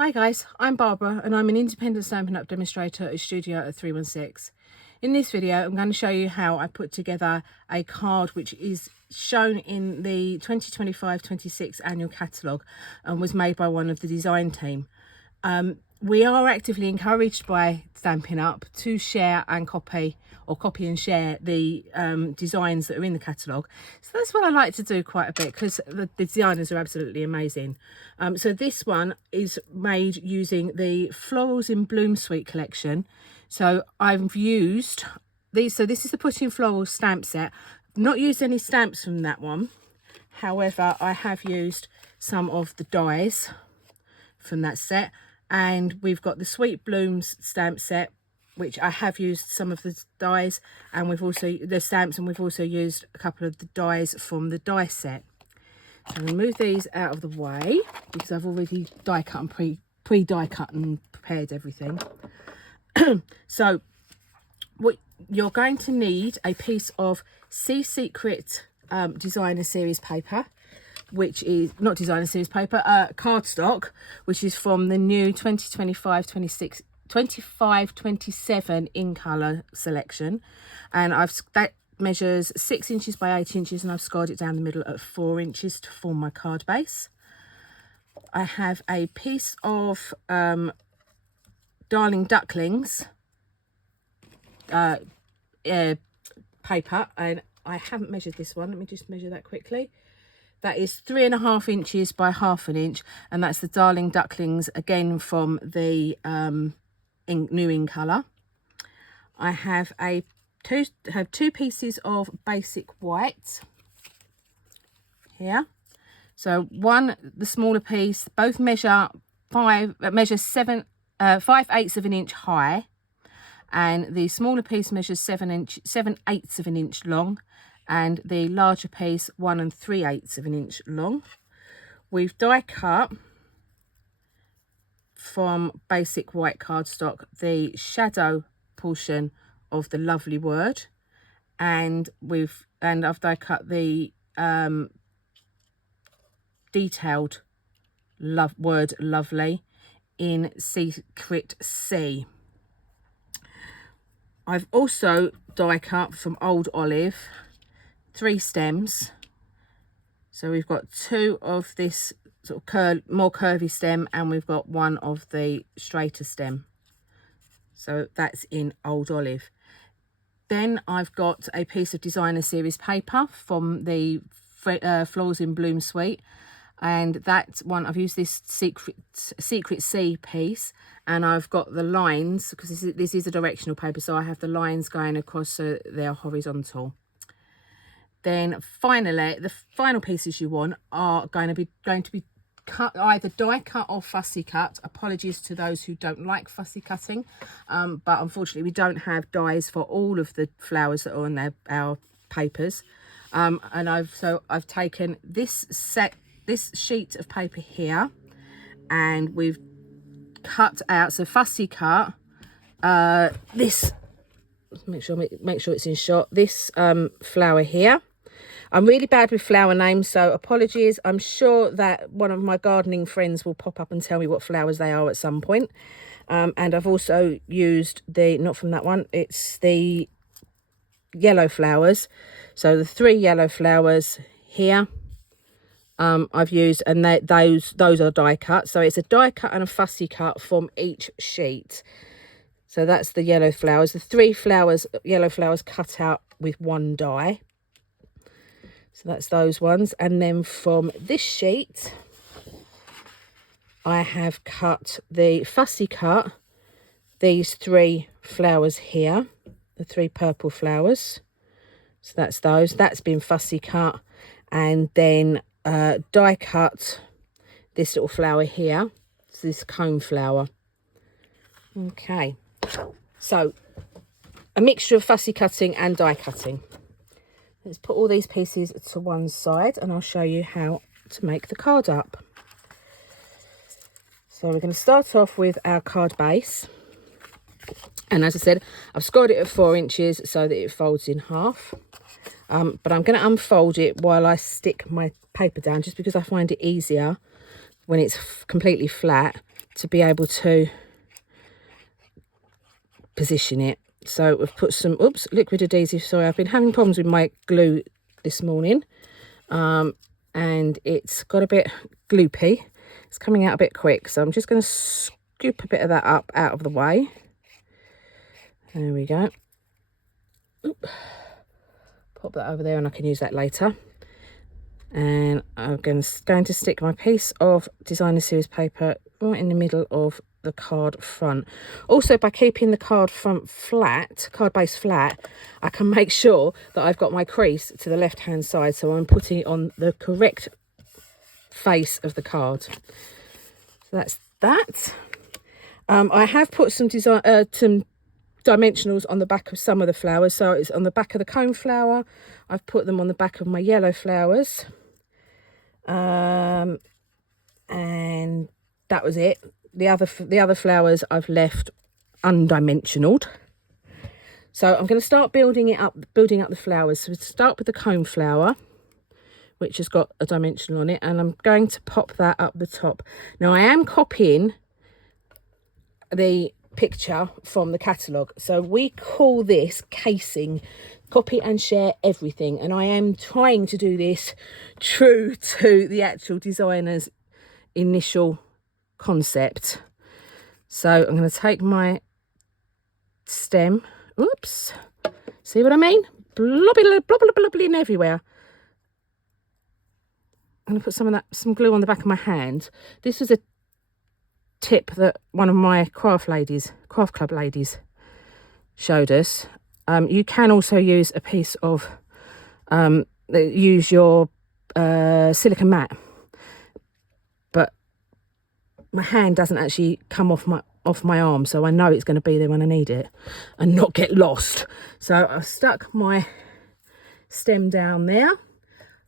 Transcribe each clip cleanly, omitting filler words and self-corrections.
Hi guys, I'm Barbara and I'm an independent Stampin' Up demonstrator at Studio at 316. In this video I'm going to show you how I put together a card which is shown in the 2025-26 Annual Catalogue and was made by one of the design team. We are actively encouraged by Stampin' Up to share and copy and share the designs that are in the catalogue. So that's what I like to do quite a bit because the designers are absolutely amazing. So this one is made using the Florals in Bloom Suite collection. So I've used these. So this is the Put in Florals stamp set. I've not used any stamps from that one. However, I have used some of the dies from that set. And we've got the Sweet Blooms stamp set, which I have used some of the dies, and we've also the stamps, and we've also used a couple of the dies from the die set. So I'm going to move these out of the way because I've already die cut and pre-die cut and prepared everything. So what you're going to need a piece of Sea Secret designer series paper, which is not designer series paper, cardstock, which is from the new 2025-27 in colour selection, and that measures 6 inches by 8 inches, and I've scored it down the middle at 4 inches to form my card base. I have a piece of Darling Ducklings paper, and I haven't measured this one. Let me just measure that quickly. That is 3.5 inches by 1/2 inch, and that's the Darling Ducklings again from the new in colour. I have two pieces of basic white here. So one, the smaller piece, both measure 5/8 of an inch high, and the smaller piece measures 7/8 of an inch long, and the larger piece 1 3/8 of an inch long. We've die cut from basic white cardstock the shadow portion of the lovely word, and I've die cut the detailed word lovely in Secret C. I've also die cut from Old Olive 3 stems. So we've got 2 of this sort of more curvy stem, and we've got 1 of the straighter stem. So that's in Old Olive. Then I've got a piece of designer series paper from the Florals in Bloom Suite, and that one I've used this Secret C piece, and I've got the lines because this is a directional paper, so I have the lines going across so they're horizontal. Then finally, the final pieces you want are going to be cut, either die cut or fussy cut. Apologies to those who don't like fussy cutting, but unfortunately we don't have dies for all of the flowers that are on our papers. And I've taken this sheet of paper here, and we've cut out, so fussy cut this. Make sure it's in shot. This flower here. I'm really bad with flower names, so apologies. I'm sure that one of my gardening friends will pop up and tell me what flowers they are at some point. And I've also used not from that one, it's the yellow flowers. So the 3 yellow flowers here I've used, and those are die cut. So it's a die cut and a fussy cut from each sheet. So that's the yellow flowers. The 3 yellow flowers cut out with 1 die. So that's those ones. And then from this sheet, I have cut the fussy cut, these 3 flowers here, the 3 purple flowers. So that's those. That's been fussy cut. And then die cut this little flower here. It's this cone flower. Okay. So a mixture of fussy cutting and die cutting. Let's put all these pieces to one side, and I'll show you how to make the card up. So we're going to start off with our card base, and as I said, I've scored it at 4 inches so that it folds in half, but I'm going to unfold it while I stick my paper down, just because I find it easier when it's completely flat to be able to position it. So we've put some liquid adhesive. Sorry, I've been having problems with my glue this morning, and it's got a bit gloopy. It's coming out a bit quick, so I'm just going to scoop a bit of that up out of the way. There we go. Oop. Pop that over there and I can use that later. And I'm going to stick my piece of designer series paper right in the middle of the card front. Also, by keeping the card front flat, card base flat, I can make sure that I've got my crease to the left hand side, so I'm putting it on the correct face of the card. So that's that. I have put some dimensionals on the back of some of the flowers. So it's on the back of the cone flower. I've put them on the back of my yellow flowers. And that was it. The other flowers I've left undimensionaled. So I'm going to start building up the flowers. So we start with the cone flower, which has got a dimensional on it, and I'm going to pop that up the top. Now I am copying the picture from the catalogue, so we call this casing. Copy and share everything, and I am trying to do this true to the actual designer's initial concept. So I'm going to take my stem, oops, see what I mean, blobbling everywhere. I'm going to put some glue on the back of my hand. This was a tip that one of my craft club ladies showed us. You can also use a piece of use your silicone mat, but my hand doesn't actually come off my arm, so I know it's going to be there when I need it and not get lost. So I've stuck my stem down there.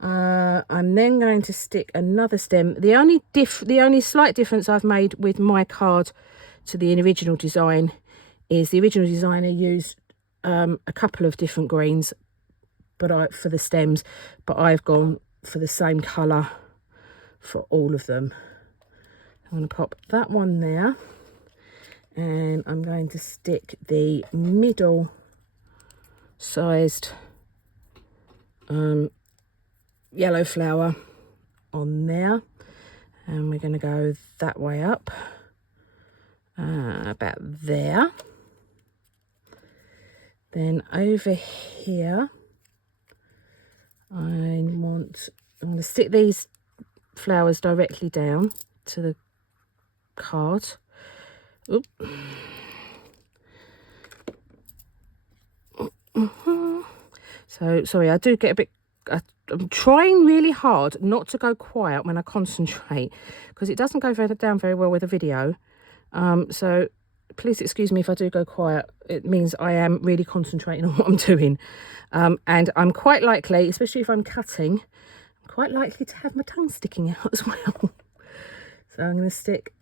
I'm then going to stick another stem. The only slight difference I've made with my card to the original design is the original designer used a couple of different greens for the stems, but I've gone for the same colour for all of them. I'm going to pop that one there, and I'm going to stick the middle sized yellow flower on there, and we're going to go that way up, about there. Then over here, I'm going to stick these flowers directly down to the card. Oop. So sorry, I do get a bit, I'm trying really hard not to go quiet when I concentrate, because it doesn't go down very well with a video. So please excuse me if I do go quiet. It means I am really concentrating on what I'm doing. And I'm quite likely, especially if I'm cutting, I'm quite likely to have my tongue sticking out as well. So I'm going to stick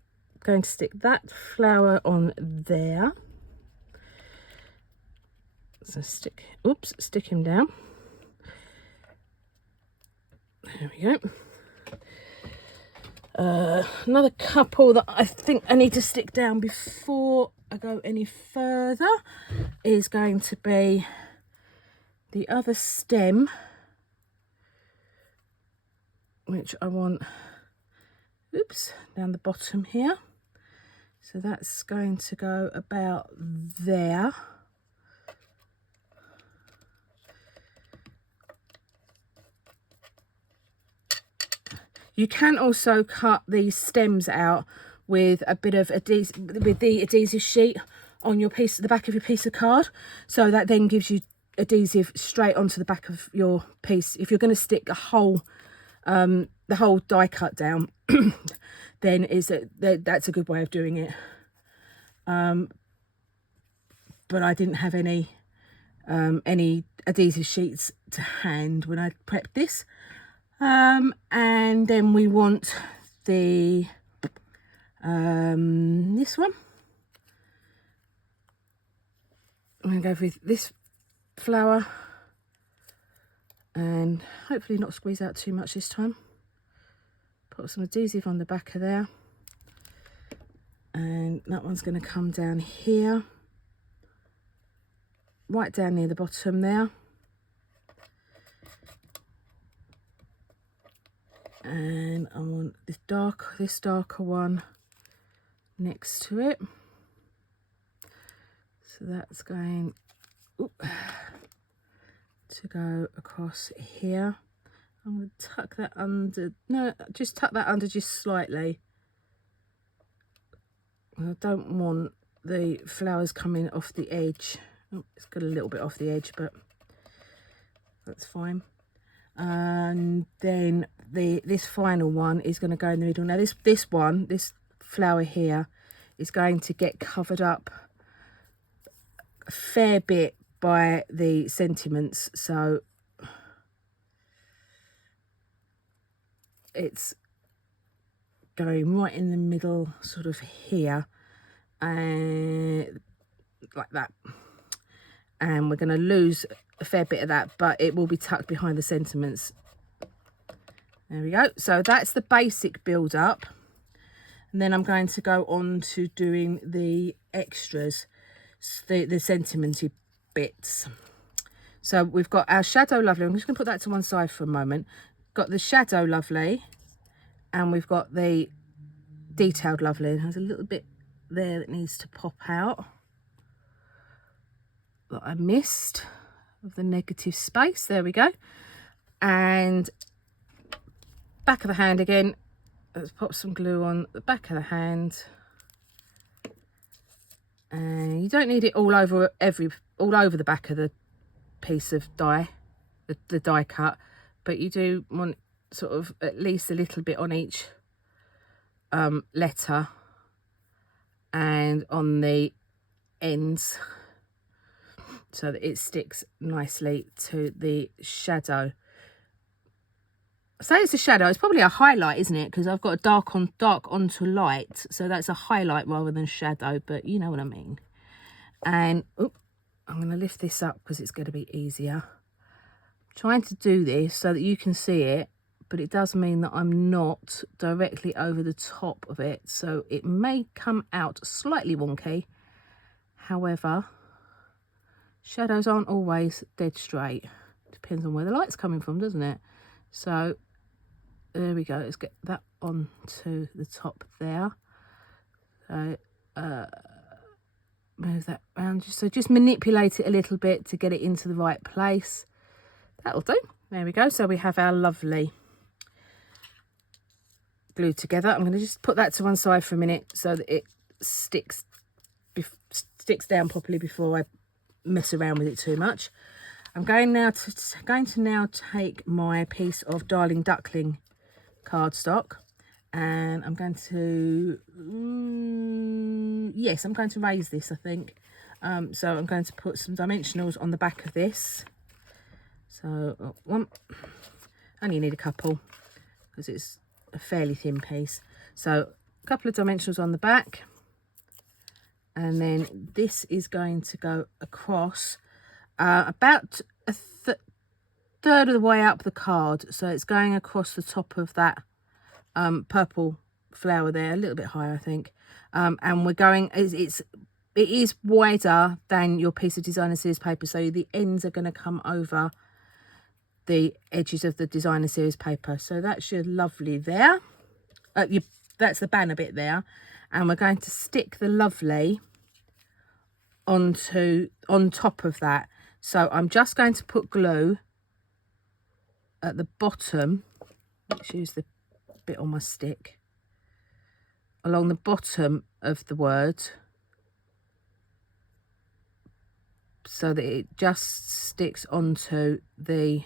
that flower on there. So stick him down. There we go. Another couple that I think I need to stick down before I go any further is going to be the other stem, which I want, down the bottom here. So that's going to go about there. You can also cut these stems out with a bit of the adhesive sheet on your piece, the back of your piece of card, so that then gives you adhesive straight onto the back of your piece. If you're going to stick the whole die cut down, then that's a good way of doing it. But I didn't have any adhesive sheets to hand when I prepped this. And then we want the this one. I'm going to go with this flower and hopefully not squeeze out too much this time. Put some adhesive on the back of there. And that one's going to come down here, right down near the bottom there. And I want this darker one next to it. So that's going to go across here. I'm going to tuck that under, no, just tuck that under just slightly. I don't want the flowers coming off the edge. Oh, it's got a little bit off the edge, but that's fine. And then this final one is going to go in the middle. Now this flower here is going to get covered up a fair bit by the sentiments, so it's going right in the middle, sort of here, and like that. And we're going to lose a fair bit of that, but it will be tucked behind the sentiments. There we go. So that's the basic build up, and then I'm going to go on to doing the extras, the sentimenty bits. So we've got our Shadow Lovely. I'm just going to put that to one side for a moment. Got the Shadow Lovely, and we've got the Detailed Lovely. There's a little bit there that needs to pop out that I missed of the negative space. There we go. And back of the hand again. Let's pop some glue on the back of the hand. And you don't need it all over the back of the piece of die, the die cut, but you do want sort of at least a little bit on each letter and on the ends, so that it sticks nicely to the shadow. I say it's a shadow, it's probably a highlight, isn't it? Because I've got a dark onto light, so that's a highlight rather than shadow, but you know what I mean. And I'm going to lift this up because it's going to be easier. I'm trying to do this so that you can see it, but it does mean that I'm not directly over the top of it, so it may come out slightly wonky. However, shadows aren't always dead straight. Depends on where the light's coming from, doesn't it? So there we go. Let's get that onto the top there. So move that around. So just manipulate it a little bit to get it into the right place. That'll do. There we go. So we have our lovely glued together. I'm going to just put that to one side for a minute so that it sticks down properly before I mess around with it too much. I'm going to now take my piece of Darling Duckling cardstock, and I'm going to yes, I'm going to raise this, I think. So I'm going to put some dimensionals on the back of this. So one, only need a couple because it's a fairly thin piece. So a couple of dimensionals on the back, and then this is going to go across about a third of the way up the card. So it's going across the top of that purple flower there, a little bit higher, I think. And we're going, it is wider than your piece of designer series paper, so the ends are going to come over the edges of the designer series paper. So that's your lovely there. That's the banner bit there, and we're going to stick the lovely on top of that. So I'm just going to put glue at the bottom. Let's use the bit on my stick along the bottom of the word, so that it just sticks onto the,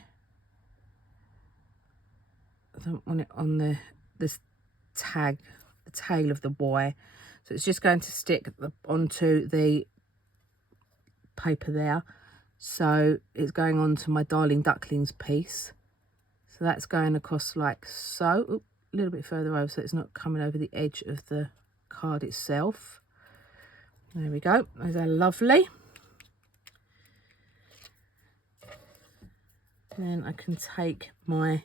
I don't want it on this tag, the tail of the Y. So it's just going to stick onto the paper there. So it's going on to my Darling Ducklings piece. So that's going across like so. Ooh, a little bit further over so it's not coming over the edge of the card itself. There we go. Those are lovely. Then I can take my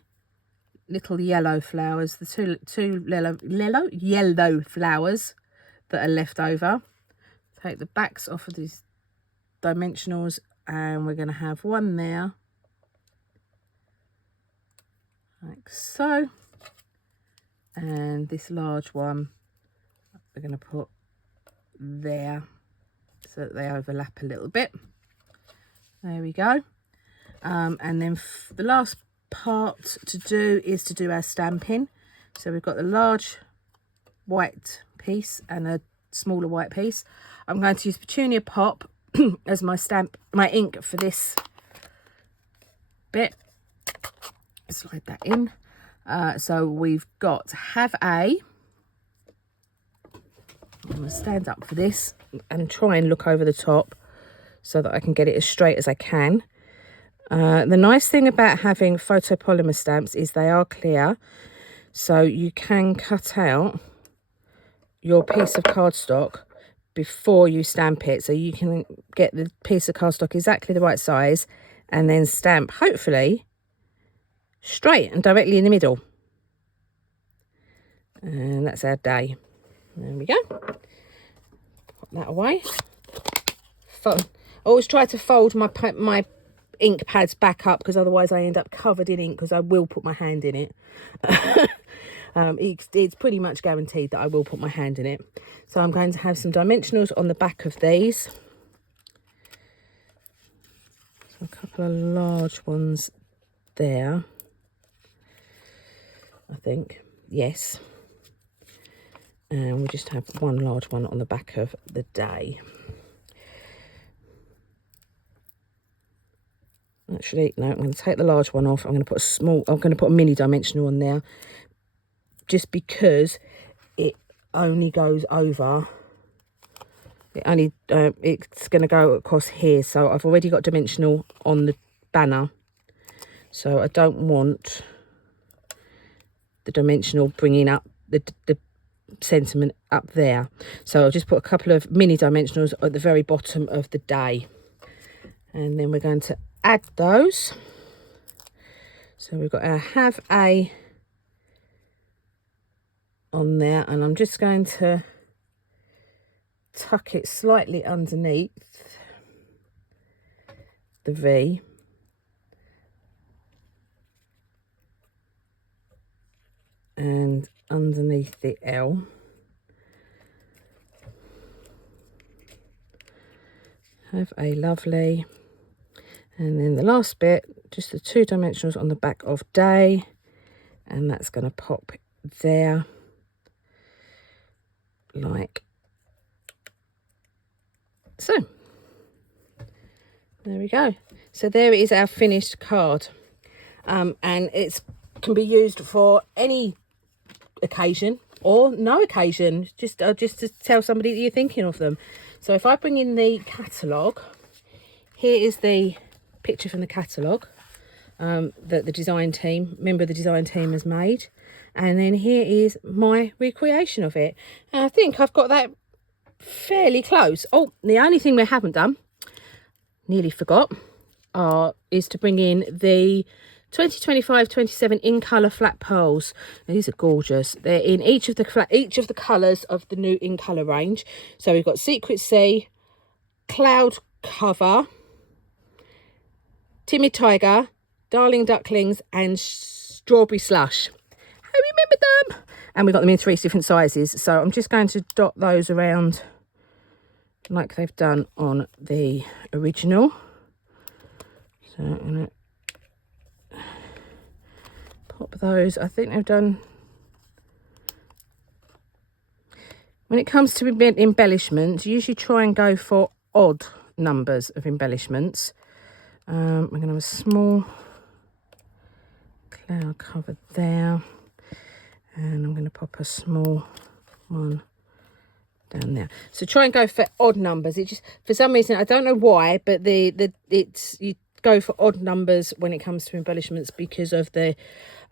little yellow flowers, the two yellow flowers that are left over. Take the backs off of these dimensionals, and we're going to have one there, like so, and this large one we're going to put there so that they overlap a little bit. There we go. And then the last part to do is to do our stamping. So we've got the large white piece and a smaller white piece. I'm going to use Petunia Pop as my ink for this bit. Slide that in. So we've got Have A. I'm going to stand up for this and try and look over the top so that I can get it as straight as I can. The nice thing about having photopolymer stamps is they are clear, so you can cut out your piece of cardstock before you stamp it, so you can get the piece of cardstock exactly the right size and then stamp, hopefully, straight and directly in the middle. And that's our day. There we go. Put that away. I always try to fold my ink pads back up, because otherwise I end up covered in ink, because I will put my hand in it. It's pretty much guaranteed that I will put my hand in it. So I'm going to have some dimensionals on the back of these. So a couple of large ones there, I think. Yes. And we'll just have one large one on the back of the day. Actually, no, I'm going to take the large one off. I'm going to put a mini dimensional on there, just because it only goes over. It's going to go across here. So I've already got dimensional on the banner. So I don't want the dimensional bringing up the sentiment up there. So I'll just put a couple of mini dimensionals at the very bottom of the day. And then we're going to add those. So we've got our Have A on there, and I'm just going to tuck it slightly underneath the V. And underneath the L. Have a lovely. And then the last bit, just the 2 dimensionals on the back of day, and that's going to pop there like so. There we go. So there is our finished card, and it can be used for any occasion or no occasion, just to tell somebody that you're thinking of them. So if I bring in the catalogue, here is the picture from the catalogue that the design team, member of the design team, has made, and then here is my recreation of it, and I think I've got that fairly close. Oh, the only thing we haven't done, nearly forgot, is to bring in the 2025-27 in colour flat pearls. Now, these are gorgeous. They're in each of the colours of the new in colour range. So we've got Secret Sea, Cloud Cover, Timid Tiger, Darling Ducklings, and Strawberry Slush. I remember them. And we've got them in 3 different sizes. So I'm just going to dot those around like they've done on the original. So I'm going to pop those. I think they've done, when it comes to embellishments, you usually try and go for odd numbers of embellishments. We're going to have a small cloud cover there, and I'm going to pop a small one down there. So try and go for odd numbers. It just, for some reason, I don't know why, but you go for odd numbers when it comes to embellishments because of the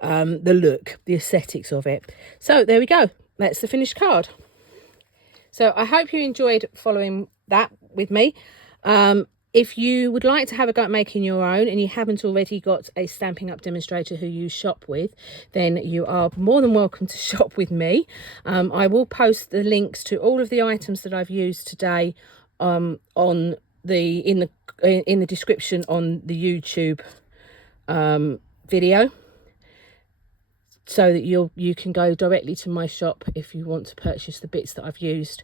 look, the aesthetics of it. So there we go. That's the finished card. So I hope you enjoyed following that with me. If you would like to have a go at making your own and you haven't already got a Stampin' Up demonstrator who you shop with, then you are more than welcome to shop with me. I will post the links to all of the items that I've used today on in the description on the YouTube video, so that you can go directly to my shop if you want to purchase the bits that I've used.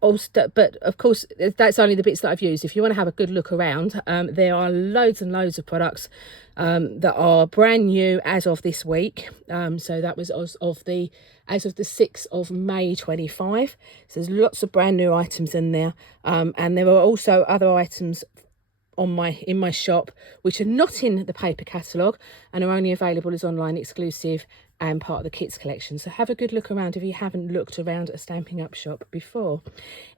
Also, but of course that's only the bits that I've used. If you want to have a good look around, there are loads and loads of products that are brand new as of this week. So that was as of the 6th of May 25. So there's lots of brand new items in there, and there are also other items in my shop which are not in the paper catalogue and are only available as online exclusive and part of the kits collection. So have a good look around if you haven't looked around at a Stampin' Up shop before.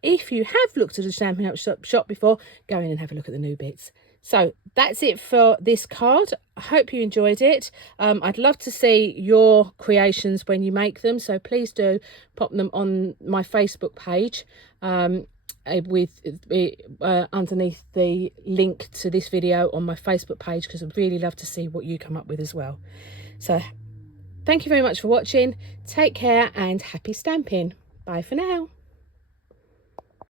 If you have looked at a Stampin' Up shop before, go in and have a look at the new bits. So that's it for this card. I hope you enjoyed it. I'd love to see your creations when you make them, so please do pop them on my Facebook page underneath the link to this video on my Facebook page, because I'd really love to see what you come up with as well. So thank you very much for watching. Take care and happy stamping. Bye for now.